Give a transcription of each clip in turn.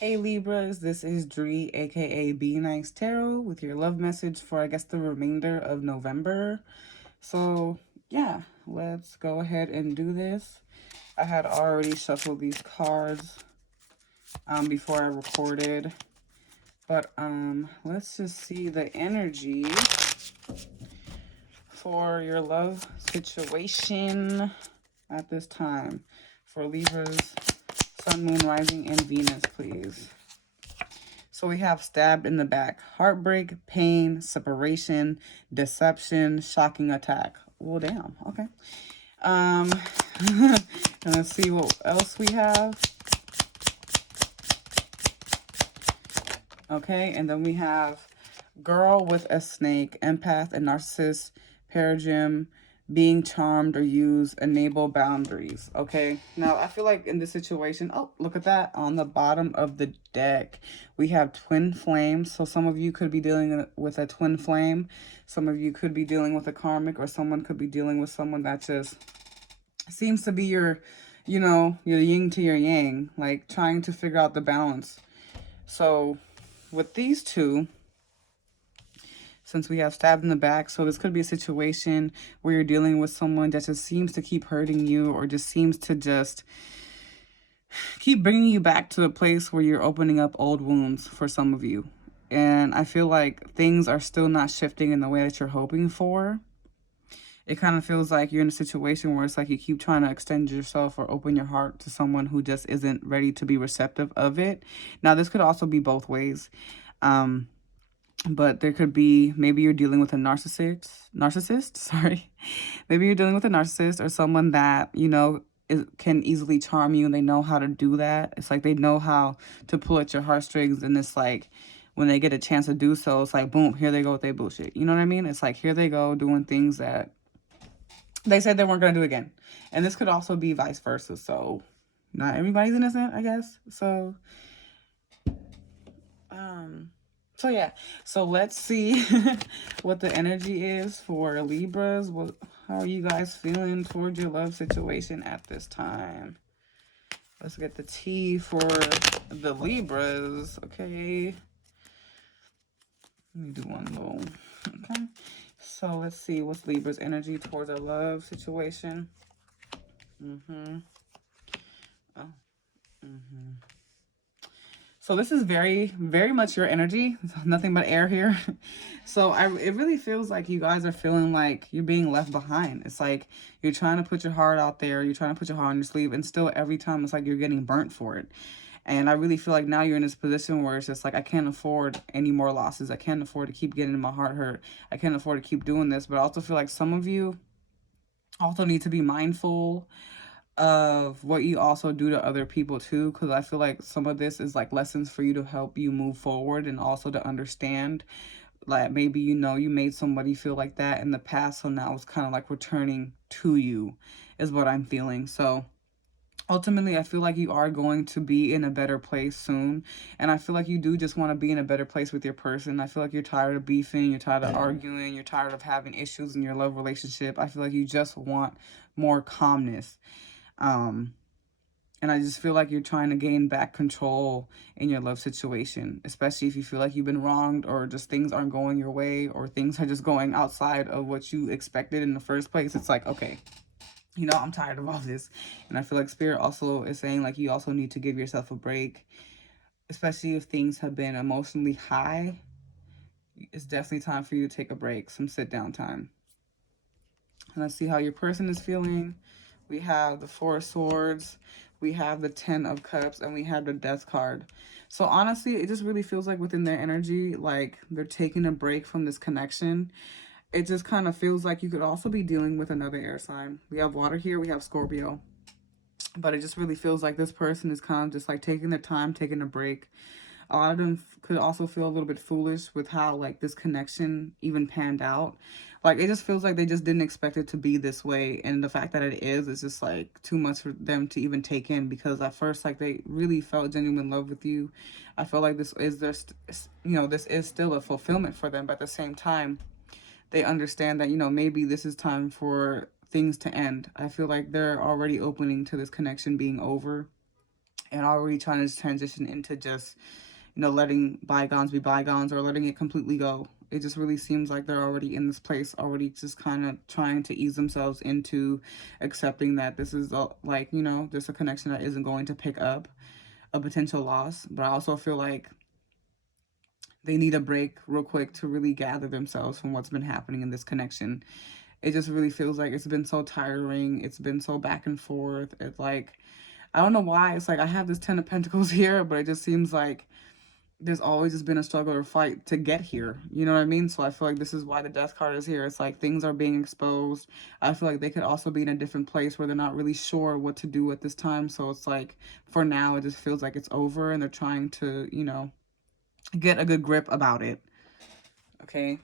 Hey Libras, this is Dree, aka Be Nice Tarot, with your love message for, I guess, the remainder of November. So, yeah, let's go ahead and do this. I had already shuffled these cards before I recorded, but let's just see the energy for your love situation at this time for Libras, Sun, Moon, Rising, and Venus, please. So we have stabbed in the back, heartbreak, pain, separation, deception, shocking attack. Well, damn. Okay. Um, and let's see what else we have. Okay, and then we have girl with a snake, empath and narcissist, paragym, being charmed or used, enable boundaries. Okay, now I feel like in this situation, oh, look at that. On the bottom of the deck, we have twin flames. So some of you could be dealing with a twin flame. Some of you could be dealing with a karmic, or someone could be dealing with someone that just seems to be your, your yin to your yang, like trying to figure out the balance. So with these two, since we have stabbed in the back, so this could be a situation where you're dealing with someone that just seems to keep hurting you, or just seems to just keep bringing you back to a place where you're opening up old wounds for some of you. And I feel like things are still not shifting in the way that you're hoping for. It kind of feels like you're in a situation where it's like you keep trying to extend yourself or open your heart to someone who just isn't ready to be receptive of it. Now, this could also be both ways. But there could be, maybe you're dealing with a narcissist, sorry. Maybe you're dealing with a narcissist or someone that, can easily charm you, and they know how to do that. It's like they know how to pull at your heartstrings, and it's like when they get a chance to do so, it's like, boom, here they go with their bullshit. You know what I mean? It's like, here they go doing things that they said they weren't going to do again. And this could also be vice versa. So not everybody's innocent, I guess. Um, so yeah, so let's see what the energy is for Libras. How are you guys feeling towards your love situation at this time? Let's get the tea for the Libras. Okay. Let me do one little. Okay. So let's see what's Libra's energy towards a love situation. Mm-hmm. Oh. Mm-hmm. So this is very, very much your energy. Nothing but air here. So it really feels like you guys are feeling like you're being left behind. It's like you're trying to put your heart out there. You're trying to put your heart on your sleeve. And still every time it's like you're getting burnt for it. And I really feel like now you're in this position where it's just like, I can't afford any more losses. I can't afford to keep getting my heart hurt. I can't afford to keep doing this. But I also feel like some of you also need to be mindful of what you also do to other people too, because I feel like some of this is like lessons for you to help you move forward, and also to understand, like, maybe you made somebody feel like that in the past, so now it's kind of like returning to you is what I'm feeling. So ultimately I feel like you are going to be in a better place soon, and I feel like you do just want to be in a better place with your person. I feel like you're tired of beefing, you're tired of arguing, you're tired of having issues in your love relationship. I feel like you just want more calmness. um and I just feel like you're trying to gain back control in your love situation, especially if you feel like you've been wronged, or just things aren't going your way, or things are just going outside of what you expected in the first place. It's like, okay, I'm tired of all this. And I feel like Spirit also is saying, like, you also need to give yourself a break, especially if things have been emotionally high. It's definitely time for you to take a break, some sit down time. And let's see how your person is feeling. We have the Four of Swords, we have the Ten of Cups, and we have the Death card. So honestly, it just really feels like within their energy, like they're taking a break from this connection. It just kind of feels like you could also be dealing with another air sign. We have water here, we have Scorpio. But it just really feels like this person is kind of just like taking their time, taking a break. A lot of them could also feel a little bit foolish with how like this connection even panned out. Like, it just feels like they just didn't expect it to be this way, and the fact that it is just like too much for them to even take in, because at first like they really felt genuine love with you. I feel like this is just, this is still a fulfillment for them, but at the same time they understand that, maybe this is time for things to end. I feel like they're already opening to this connection being over, and already trying to transition into just, you know, letting bygones be bygones or letting it completely go. It just really seems like they're already in this place, already just kind of trying to ease themselves into accepting that this is like, you know, just a connection that isn't going to pick up a potential loss. But I also feel like they need a break real quick to really gather themselves from what's been happening in this connection. It just really feels like it's been so tiring. It's been so back and forth. It's like, I don't know why. It's like I have this 10 of Pentacles here, but it just seems like there's always just been a struggle or fight to get here. You know what I mean? So I feel like this is why the Death card is here. It's like things are being exposed. I feel like they could also be in a different place where they're not really sure what to do at this time. So it's like, for now, it just feels like it's over and they're trying to, you know, get a good grip about it. Okay.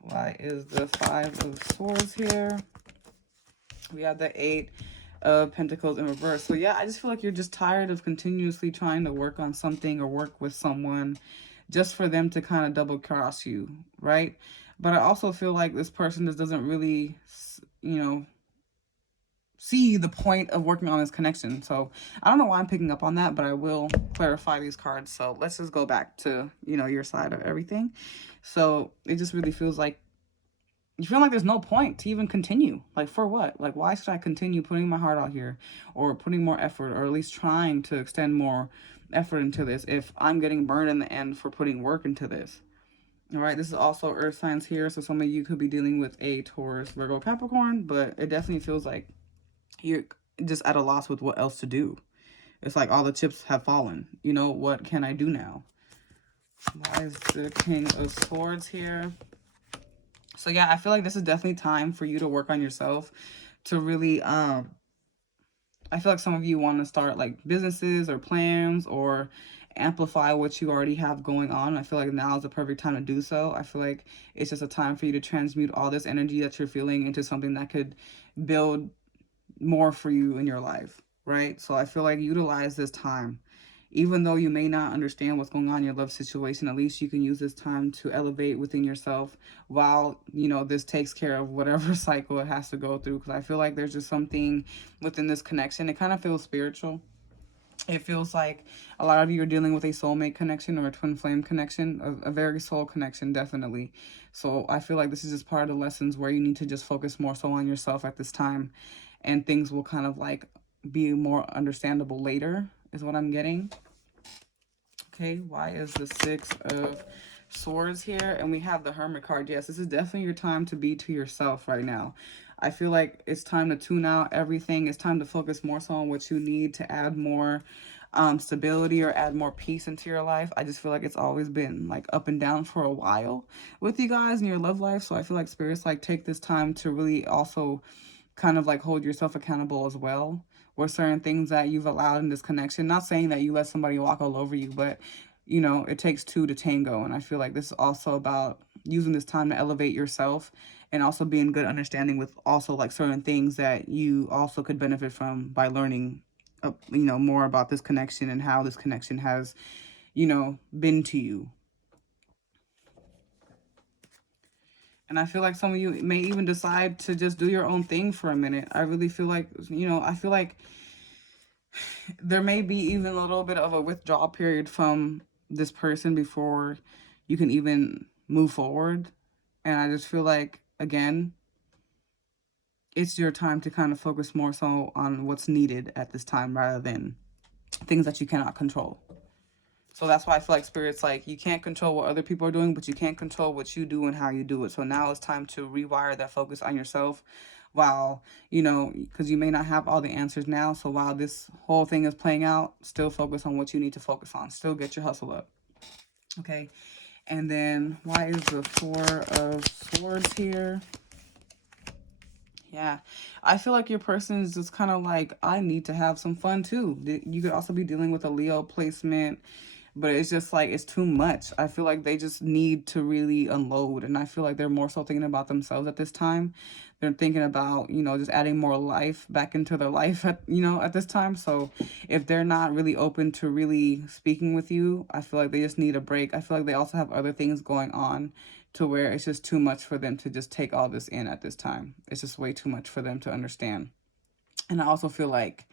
Why is the Five of Swords here? We have the Eight of Pentacles in reverse. So yeah, I just feel like you're just tired of continuously trying to work on something or work with someone just for them to kind of double cross you, right? But I also feel like this person just doesn't really, you know, see the point of working on this connection. So I don't know why I'm picking up on that, but I will clarify these cards. So let's just go back to, you know, your side of everything. So it just really feels like you feel like there's no point to even continue. Like, for what? Like, why should I continue putting my heart out here or putting more effort or at least trying to extend more effort into this if I'm getting burned in the end for putting work into this? All right, this is also earth signs here. So some of you could be dealing with a Taurus, Virgo, Capricorn, but it definitely feels like you're just at a loss with what else to do. It's like all the chips have fallen. You know, what can I do now? Why is the King of Swords here? So yeah, I feel like this is definitely time for you to work on yourself, to really I feel like some of you want to start like businesses or plans or amplify what you already have going on. I feel like now is the perfect time to do so. I feel like it's just a time for you to transmute all this energy that you're feeling into something that could build more for you in your life, right? So I feel like utilize this time. Even though you may not understand what's going on in your love situation, at least you can use this time to elevate within yourself while, you know, this takes care of whatever cycle it has to go through. Because I feel like there's just something within this connection. It kind of feels spiritual. It feels like a lot of you are dealing with a soulmate connection or a twin flame connection, a very soul connection, definitely. So I feel like this is just part of the lessons where you need to just focus more so on yourself at this time. And things will kind of like be more understandable later, is what I'm getting. Okay, why is the Six of Swords here? And we have the Hermit card. Yes, this is definitely your time to be to yourself right now. I feel like it's time to tune out everything. It's time to focus more so on what you need to add more stability or add more peace into your life. I just feel like it's always been like up and down for a while with you guys in your love life. So I feel like spirits like take this time to really also kind of like hold yourself accountable as well, or certain things that you've allowed in this connection. Not saying that you let somebody walk all over you, but you know, it takes two to tango. And I feel like this is also about using this time to elevate yourself and also be in good understanding with also like certain things that you also could benefit from by learning, you know, more about this connection and how this connection has, you know, been to you. And I feel like some of you may even decide to just do your own thing for a minute. I really feel like, you know, I feel like there may be even a little bit of a withdrawal period from this person before you can even move forward. And I just feel like, again, it's your time to kind of focus more so on what's needed at this time rather than things that you cannot control. So that's why I feel like Spirit's like, you can't control what other people are doing, but you can't control what you do and how you do it. So now it's time to rewire that focus on yourself while, you know, because you may not have all the answers now. So while this whole thing is playing out, still focus on what you need to focus on. Still get your hustle up. Okay. And then why is the Four of Swords here? Yeah, I feel like your person is just kind of like, I need to have some fun too. You could also be dealing with a Leo placement, but it's just like, it's too much. I feel like they just need to really unload. And I feel like they're more so thinking about themselves at this time. They're thinking about, you know, just adding more life back into their life, at, you know, at this time. So if they're not really open to really speaking with you, I feel like they just need a break. I feel like they also have other things going on to where it's just too much for them to just take all this in at this time. It's just way too much for them to understand. And I also feel like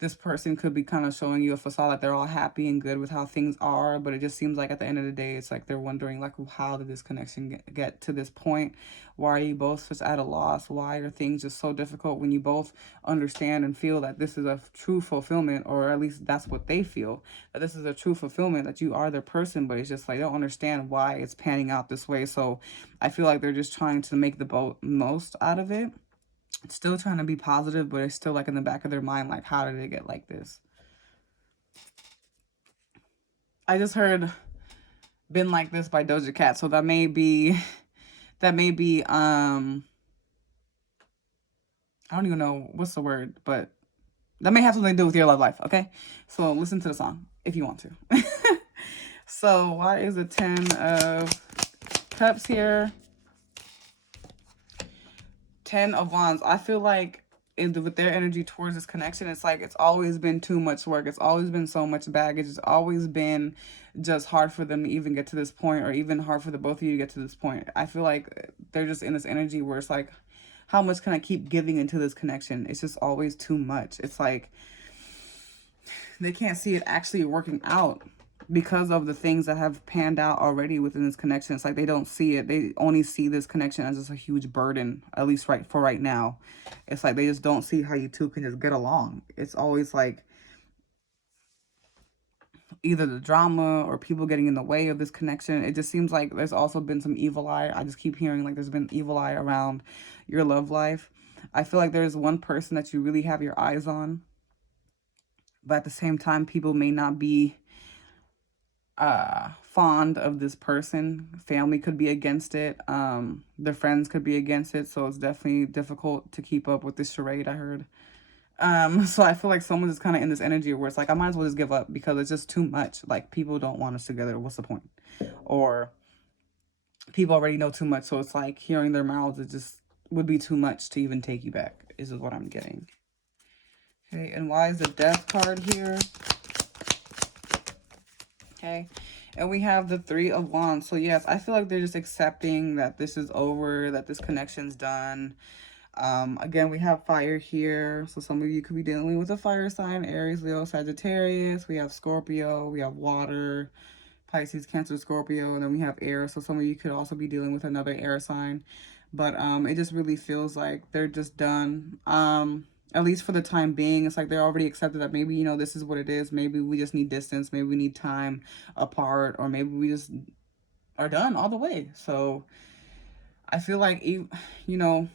this person could be kind of showing you a facade that they're all happy and good with how things are, but it just seems like at the end of the day, it's like they're wondering, like, how did this connection get to this point? Why are you both such at a loss? Why are things just so difficult when you both understand and feel that this is a true fulfillment, or at least that's what they feel, that this is a true fulfillment, that you are their person, but it's just like they don't understand why it's panning out this way. So I feel like they're just trying to make the most out of it. Still trying to be positive, but it's still like in the back of their mind, like, how did it get like this? I just heard Been Like This by Doja Cat, so that may be I don't even know what's the word, but that may have something to do with your love life, okay? So listen to the song if you want to. So why is the 10 of Cups here? 10 of Wands. I feel like with their energy towards this connection, it's like it's always been too much work. It's always been so much baggage. It's always been just hard for them to even get to this point, or even hard for the both of you to get to this point. I feel like they're just in this energy where it's like, how much can I keep giving into this connection? It's just always too much. It's like they can't see it actually working out because of the things that have panned out already within this connection. It's like they don't see it. They only see this connection as just a huge burden, at least for right now. It's like they just don't see how you two can just get along. It's always like either the drama or people getting in the way of this connection. It just seems like there's also been some evil eye. I just keep hearing like there's been evil eye around your love life. I feel like there's one person that you really have your eyes on, but at the same time, people may not be fond of this person. Family could be against it. Their friends could be against it. So it's definitely difficult to keep up with this charade, I heard. So I feel like someone's just kind of in this energy where it's like, I might as well just give up because it's just too much. Like, people don't want us together. What's the point? Or people already know too much. So it's like hearing their mouths, it just would be too much to even take you back, is what I'm getting. Okay, and why is the Death card here? Okay, and we have the 3 of Wands. So yes, I feel like they're just accepting that this is over, that this connection's done. Again, we have fire here. So some of you could be dealing with a fire sign: Aries, Leo, Sagittarius. We have Scorpio, we have water, Pisces, Cancer, Scorpio, and then we have air. So some of you could also be dealing with another air sign. But it just really feels like they're just done. At least for the time being. It's like they're already accepted that maybe, you know, this is what it is. Maybe we just need distance. Maybe we need time apart. Or maybe we just are done all the way. So I feel like, you know,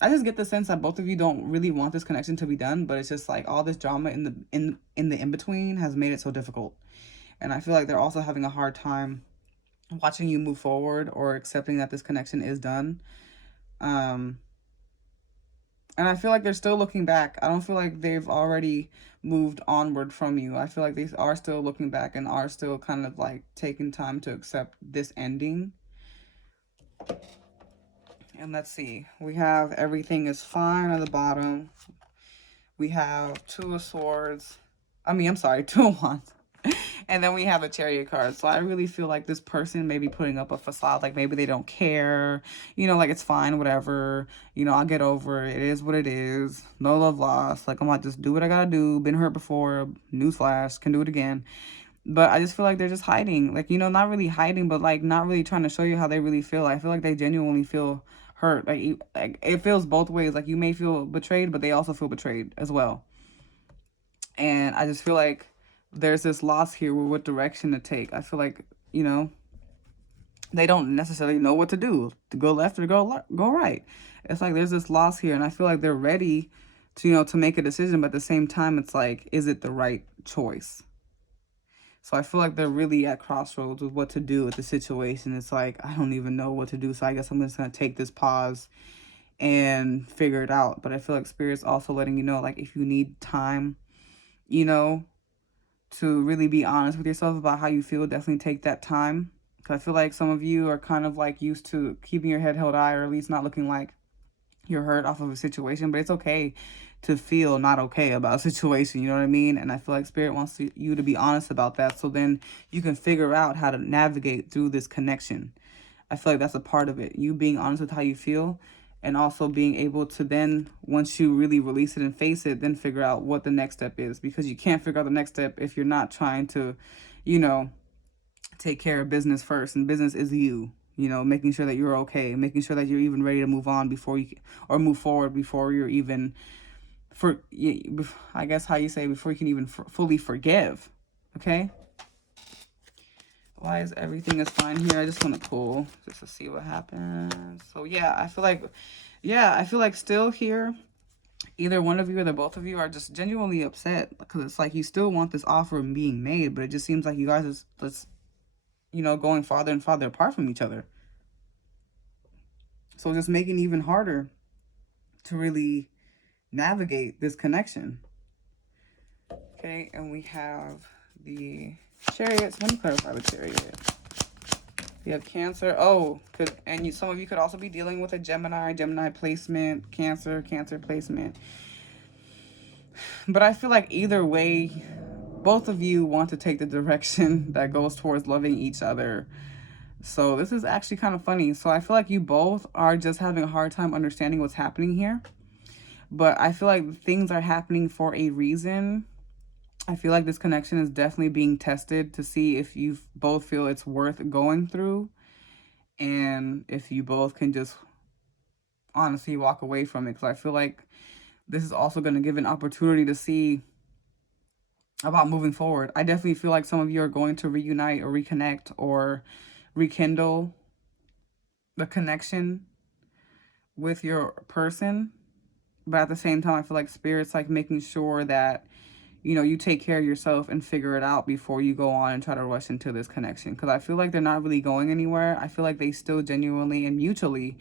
I just get the sense that both of you don't really want this connection to be done. But it's just like all this drama in the in-between has made it so difficult. And I feel like they're also having a hard time watching you move forward or accepting that this connection is done. And I feel like they're still looking back. I don't feel like they've already moved onward from you. I feel like they are still looking back and are still kind of like taking time to accept this ending. And let's see. We have everything is fine at the bottom. We have 2 of Swords. I'm sorry, 2 of Wands. And then we have a Chariot card. So I really feel like this person may be putting up a facade. Like maybe they don't care. You know, like it's fine, whatever. You know, I'll get over it. It is what it is. No love lost. Like I'm like, just do what I gotta do. Been hurt before. Newsflash. Can do it again. But I just feel like they're just hiding. Like, you know, not really hiding, but like not really trying to show you how they really feel. I feel like they genuinely feel hurt. Like it feels both ways. Like you may feel betrayed, but they also feel betrayed as well. And I just feel like there's this loss here with what direction to take. I feel like, you know, they don't necessarily know what to do, to go left or go right. It's like there's this loss here, and I feel like they're ready to, you know, to make a decision, but at the same time, it's like, is it the right choice? So I feel like they're really at crossroads with what to do with the situation. It's like, I don't even know what to do, so I guess I'm just going to take this pause and figure it out. But I feel like Spirit's also letting you know, like, if you need time, you know, to really be honest with yourself about how you feel, definitely take that time. Because I feel like some of you are kind of like used to keeping your head held high, or at least not looking like you're hurt off of a situation. But it's okay to feel not okay about a situation, you know what I mean? And I feel like Spirit wants you to be honest about that, so then you can figure out how to navigate through this connection. I feel like that's a part of it. You being honest with how you feel and also being able to then, once you really release it and face it, then figure out what the next step is, because you can't figure out the next step if you're not trying to, you know, take care of business first. And business is you, you know, making sure that you're okay, making sure that you're even ready to move on before you, or move forward before you're even, for, I guess how you say, before you can even fully forgive. Okay. Why is everything is fine here? I just want to pull just to see what happens. So yeah, I feel like still here, either one of you or the both of you are just genuinely upset, because it's like you still want this offer being made, but it just seems like you guys is just, you know, going farther and farther apart from each other. So just making it even harder to really navigate this connection. Okay, and we have the Chariots. Let me clarify the Chariot. We have Cancer. Oh, some of you could also be dealing with a Gemini placement, Cancer placement. But I feel like either way, both of you want to take the direction that goes towards loving each other. So this is actually kind of funny. So I feel like you both are just having a hard time understanding what's happening here. But I feel like things are happening for a reason. I feel like this connection is definitely being tested to see if you both feel it's worth going through, and if you both can just honestly walk away from it. Because I feel like this is also going to give an opportunity to see about moving forward. I definitely feel like some of you are going to reunite or reconnect or rekindle the connection with your person. But at the same time, I feel like Spirit's like making sure that, you know, you take care of yourself and figure it out before you go on and try to rush into this connection. Because I feel like they're not really going anywhere. I feel like they still genuinely and mutually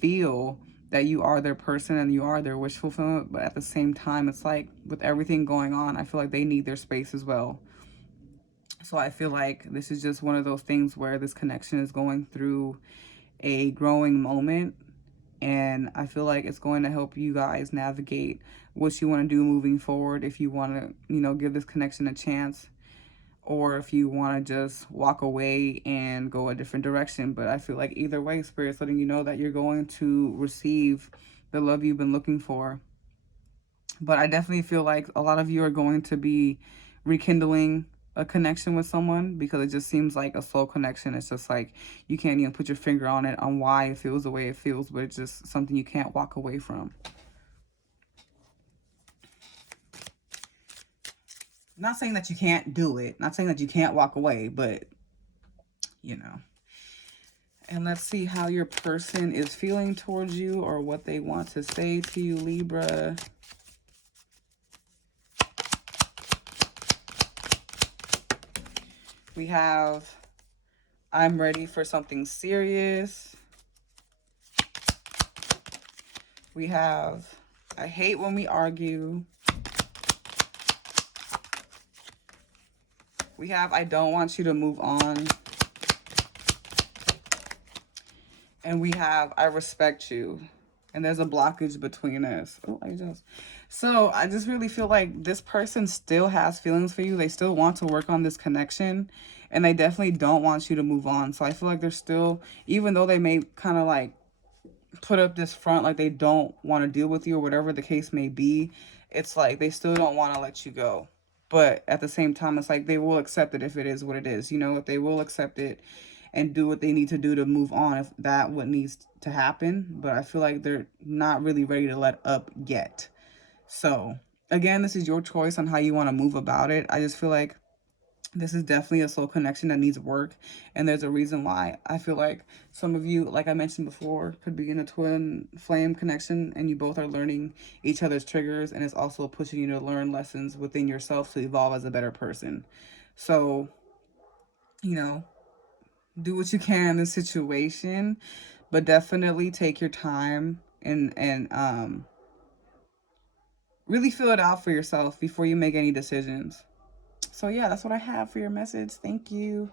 feel that you are their person and you are their wish fulfillment. But at the same time, it's like with everything going on, I feel like they need their space as well. So I feel like this is just one of those things where this connection is going through a growing moment. And I feel like it's going to help you guys navigate what you want to do moving forward. If you want to, you know, give this connection a chance, or if you want to just walk away and go a different direction. But I feel like either way, Spirit's letting you know that you're going to receive the love you've been looking for. But I definitely feel like a lot of you are going to be rekindling a connection with someone, because it just seems like a soul connection. It's just like you can't even put your finger on it, on why it feels the way it feels, but it's just something you can't walk away from. Not saying that you can't do it, not saying that you can't walk away, but you know. And let's see how your person is feeling towards you, or what they want to say to you, Libra. We have, I'm ready for something serious. We have, I hate when we argue. We have, I don't want you to move on. And we have, I respect you. And there's a blockage between us. Oh, So I just really feel like this person still has feelings for you. They still want to work on this connection. And they definitely don't want you to move on. So I feel like they're still, even though they may kind of like put up this front, like they don't want to deal with you or whatever the case may be, it's like they still don't want to let you go. But at the same time, it's like they will accept it if it is what it is. You know, if they will accept it and do what they need to do to move on, if that what needs to happen. But I feel like they're not really ready to let up yet. So again, this is your choice on how you want to move about it. I just feel like this is definitely a soul connection that needs work. And there's a reason why. I feel like some of you, like I mentioned before, could be in a twin flame connection, and you both are learning each other's triggers, and it's also pushing you to learn lessons within yourself to evolve as a better person. So, you know, do what you can in this situation, but definitely take your time and really fill it out for yourself before you make any decisions. So yeah, that's what I have for your message. Thank you.